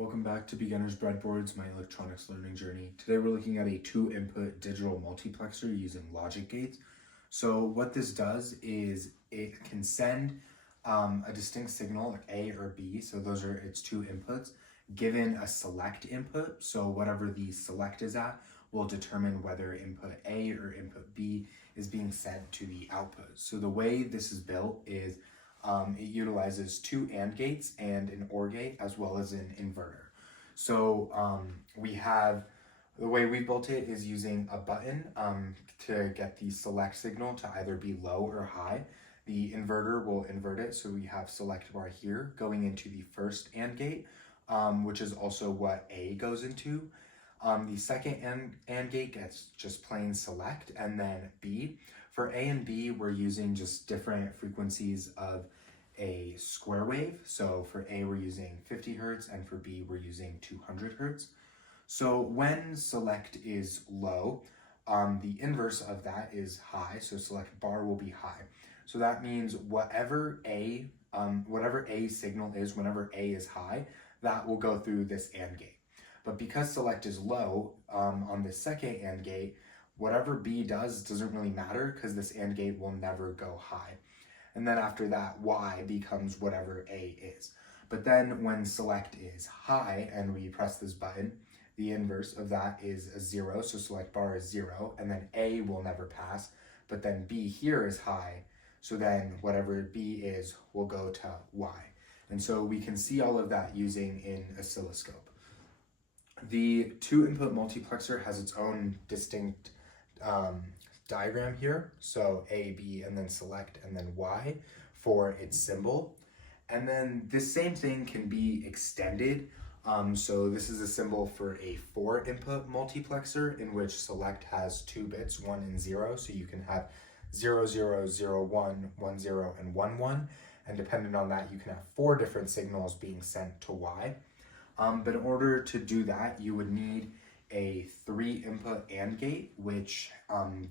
Welcome back to Beginner's Breadboards, my electronics learning journey. Today we're looking at a 2-input digital multiplexer using logic gates. So what this does is it can send a distinct signal like A or B, so those are its two inputs, given a select input. So whatever the select is at will determine whether input A or input B is being sent to the output. So the way this is built is it utilizes two AND gates and an OR gate as well as an inverter. So we have, the way we built it is using a button to get the select signal to either be low or high. The inverter will invert it, so we have select bar here going into the first AND gate, which is also what A goes into. The second AND gate gets just plain select, and then B. For A and B, we're using just different frequencies of a square wave. So for A, we're using 50 hertz, and for B, we're using 200 hertz. So when select is low, the inverse of that is high, so select bar will be high. So that means whatever A signal is, whenever A is high, that will go through this AND gate. But because select is low on the second AND gate, whatever B does doesn't really matter because this AND gate will never go high. And then after that, Y becomes whatever A is. But then when select is high and we press this button, the inverse of that is a 0, so select bar is 0, and then A will never pass, but then B here is high, so then whatever B is will go to Y. And so we can see all of that using an oscilloscope. The 2-input multiplexer has its own distinct diagram here. So A, B, and then select, and then Y for its symbol. And then this same thing can be extended. So this is a symbol for a 4-input multiplexer in which select has 2 bits, 1 and 0. So you can have 0, 0, 0, 1, 1, 0, and 1, 1. And depending on that, you can have 4 different signals being sent to Y. But in order to do that, you would need a 3-input AND gate, which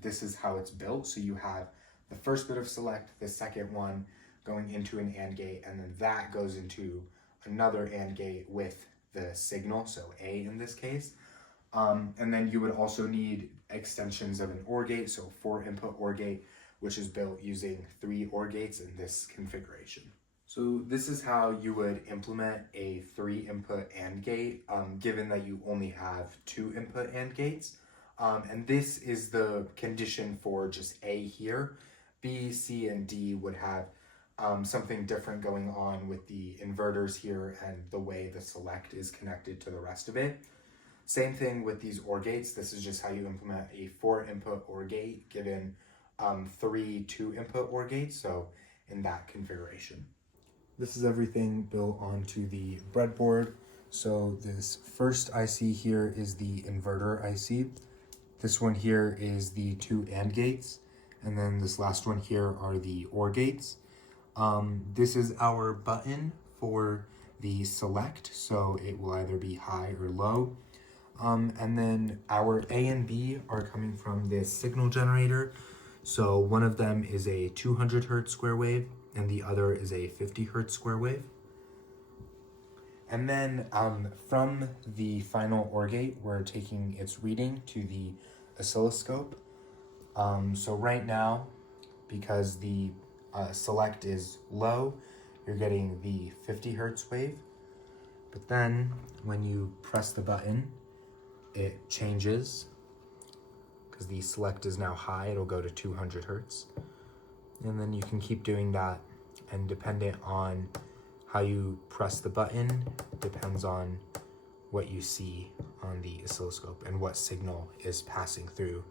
this is how it's built. So you have the first bit of select, the second one going into an AND gate, and then that goes into another AND gate with the signal, so A in this case. And then you would also need extensions of an OR gate, so 4-input OR gate, which is built using 3 OR gates in this configuration. So this is how you would implement a 3-input AND gate, given that you only have 2-input AND gates. And this is the condition for just A here. B, C, and D would have something different going on with the inverters here and the way the select is connected to the rest of it. Same thing with these OR gates. This is just how you implement a 4-input OR gate given 3 2-input OR gates, so in that configuration. This is everything built onto the breadboard. So this first IC here is the inverter IC. This one here is the 2 AND gates. And then this last one here are the OR gates. This is our button for the select. So it will either be high or low. And then our A and B are coming from this signal generator. So one of them is a 200 hertz square wave, and the other is a 50 hertz square wave. And then from the final OR gate, we're taking its reading to the oscilloscope. So right now, because the select is low, you're getting the 50 hertz wave. But then when you press the button, it changes. Because the select is now high, it'll go to 200 hertz. And then you can keep doing that, and dependent on how you press the button depends on what you see on the oscilloscope and what signal is passing through